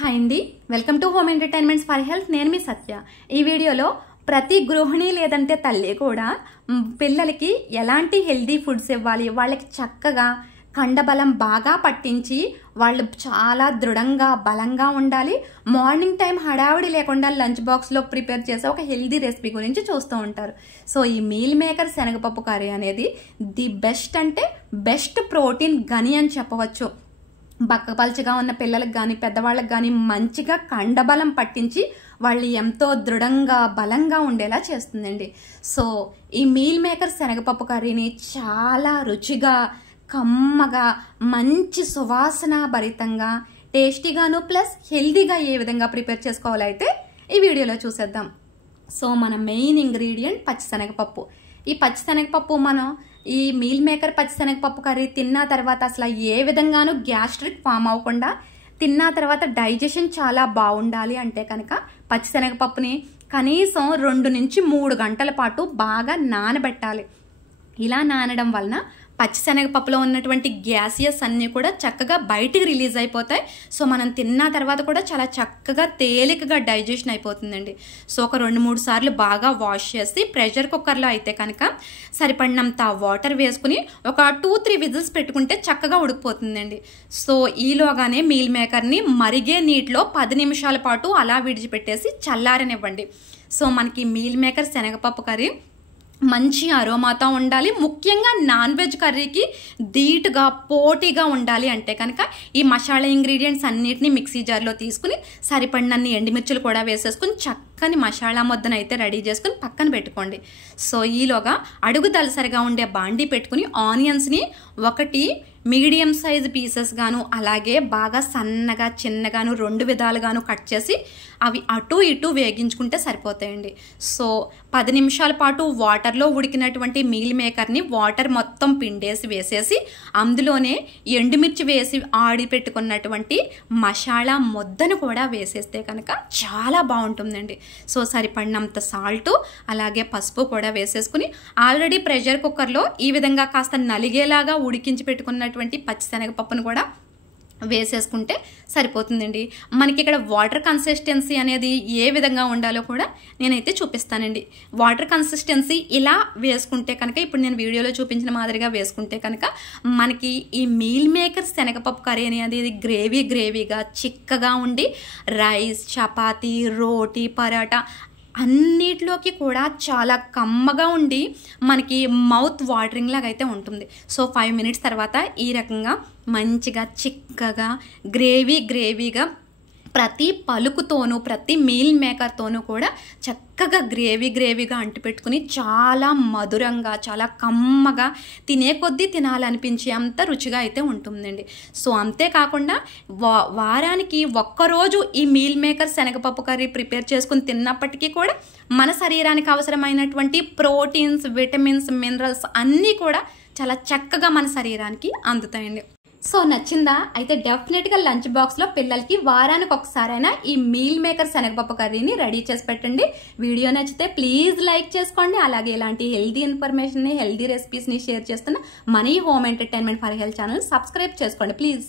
Hi అండి, welcome to home entertainments for health. నేను మీ సత్య. ఈ వీడియోలో ప్రతి గృహిణి లేదంటే తల్లి కూడా పిల్లలకి ఎలాంటి హెల్దీ ఫుడ్స్ ఇవ్వాలి, వాళ్ళకి చక్కగా కండబలం బాగా పట్టించి వాళ్ళు చాలా దృఢంగా బలంగా ఉండాలి, మార్నింగ్ టైం హడావిడి లేకుండా లంచ్ బాక్స్లో ప్రిపేర్ చేసే ఒక హెల్దీ రెసిపీ గురించి చూస్తూ ఉంటారు. సో ఈ మీల్ మేకర్ శనగపప్పు కర్రీ అనేది ది బెస్ట్, అంటే బెస్ట్ ప్రోటీన్ గని అని చెప్పవచ్చు. బక్కపల్చగా ఉన్న పిల్లలకు కానీ పెద్దవాళ్ళకి కానీ మంచిగా కండబలం పట్టించి వాళ్ళు ఎంతో దృఢంగా బలంగా ఉండేలా చేస్తుందండి. సో ఈ మీల్ మేకర్ శనగపప్పు కర్రీని చాలా రుచిగా, కమ్మగా, మంచి సువాసన భరితంగా, టేస్టీగాను ప్లస్ హెల్దీగా ఏ విధంగా ప్రిపేర్ చేసుకోవాలో అయితే ఈ వీడియోలో చూసేద్దాం. సో మన మెయిన్ ఇంగ్రీడియంట్ పచ్చిశనగపప్పు. ఈ పచ్చిశనగపప్పు మనం ఈ మీల్ మేకర్ పచ్చిశనగపప్పు కర్రీ తిన్న తర్వాత అసలు ఏ విధంగానూ గ్యాస్ట్రిక్ ఫామ్ అవ్వకుండా, తిన్న తర్వాత డైజెషన్ చాలా బాగుండాలి అంటే కనుక పచ్చిశనగపప్పుని కనీసం 2 నుంచి 3 గంటల పాటు బాగా నానబెట్టాలి. ఇలా నానడం వలన పచ్చిశనగపప్పులో ఉన్నటువంటి గ్యాసియస్ అన్నీ కూడా చక్కగా బయటికి రిలీజ్ అయిపోతాయి. సో మనం తిన్న తర్వాత కూడా చాలా చక్కగా తేలికగా డైజెషన్ అయిపోతుందండి. సో ఒక 2-3 సార్లు బాగా వాష్ చేసి ప్రెషర్ కుక్కర్లో అయితే కనుక సరిపడినంత వాటర్ వేసుకుని ఒక 2-3 విజిల్స్ పెట్టుకుంటే చక్కగా ఉడికిపోతుందండి. సో ఈలోగానే మీల్ మేకర్ని మరిగే నీటిలో 10 నిమిషాల పాటు అలా విడిచిపెట్టేసి చల్లారనివ్వండి. సో మనకి మీల్ మేకర్ శనగపప్పు కర్రీ మంచి అరోమాతో ఉండాలి. ముఖ్యంగా నాన్ వెజ్ కర్రీకి ధీటుగా పోటీగా ఉండాలి అంటే కనుక ఈ మసాలా ఇంగ్రీడియంట్స్ అన్నిటిని మిక్సీ జార్లో తీసుకుని సరిపడినన్ని ఎండుమిర్చులు కూడా వేసేసుకుని చక్కని మసాలా ముద్దను అయితే రెడీ చేసుకుని పక్కన పెట్టుకోండి. సో ఈలోగా అడుగు దలసరిగా ఉండే బాండీ పెట్టుకుని ఆనియన్స్ని 1 మీడియం సైజ్ పీసెస్ గాను, అలాగే బాగా సన్నగా చిన్నగాను 2 విధాలుగాను కట్ చేసి అవి అటు ఇటు వేగించుకుంటే సరిపోతాయండి. సో 10 నిమిషాల పాటు వాటర్లో ఉడికినటువంటి మీల్ మేకర్ని వాటర్ మొత్తం పిండేసి వేసేసి అందులోనే ఎండుమిర్చి వేసి ఆడి పెట్టుకున్నటువంటి మసాలా ముద్దను కూడా వేసేస్తే కనుక చాలా బాగుంటుందండి. సో సరిపడినంత సాల్ట్ అలాగే పసుపు కూడా వేసేసుకుని ఆల్రెడీ ప్రెషర్ కుక్కర్లో ఈ విధంగా కాస్త నలిగేలాగా ఉడికించి పెట్టుకున్నటువంటి పచ్చిశనగపప్పును కూడా వేసేసుకుంటే సరిపోతుందండి. మనకి ఇక్కడ వాటర్ కన్సిస్టెన్సీ అనేది ఏ విధంగా ఉండాలో కూడా నేనైతే చూపిస్తానండి. వాటర్ కన్సిస్టెన్సీ ఇలా వేసుకుంటే కనుక, ఇప్పుడు నేను వీడియోలో చూపించిన మాదిరిగా వేసుకుంటే కనుక మనకి ఈ మీల్ మేకర్ శనగపప్పు కర్రీ అనేది గ్రేవీగా చిక్కగా ఉండి రైస్, చపాతీ, రోటీ, పరాటా అన్నిటిలోకి కూడా చాలా కమ్మగా ఉండి మనకి మౌత్ వాటరింగ్ లాగా అయితే ఉంటుంది. సో 5 మినిట్స్ తర్వాత ఈ రకంగా మంచిగా చిక్కగా గ్రేవీగా ప్రతి పలుకుతోనూ ప్రతి మీల్ మేకర్తోనూ కూడా చక్కగా గ్రేవీగా అంటిపెట్టుకుని చాలా మధురంగా చాలా కమ్మగా తినే కొద్దీ తినాలనిపించే అంత రుచిగా అయితే ఉంటుందండి. సో అంతేకాకుండా వారానికి ఒక్కరోజు ఈ మీల్ మేకర్ శనగపప్పు కర్రీ ప్రిపేర్ చేసుకుని తిన్నప్పటికీ కూడా మన శరీరానికి అవసరమైనటువంటి ప్రోటీన్స్, విటమిన్స్, మినరల్స్ అన్నీ కూడా చాలా చక్కగా మన శరీరానికి అందుతాయండి. సో నచ్చిందా? అయితే డెఫినెట్గా లంచ్ బాక్స్లో పిల్లలకి వారానికి ఒకసారైనా ఈ మీల్ మేకర్ శనగపప్పు కర్రీని రెడీ చేసి పెట్టండి. వీడియో నచ్చితే ప్లీజ్ లైక్ చేసుకోండి. అలాగే ఇలాంటి హెల్దీ ఇన్ఫర్మేషన్ని, హెల్దీ రెసిపీస్ని షేర్ చేస్తున్న మన home entertainment for health channel subscribe చేసుకోండి ప్లీజ్.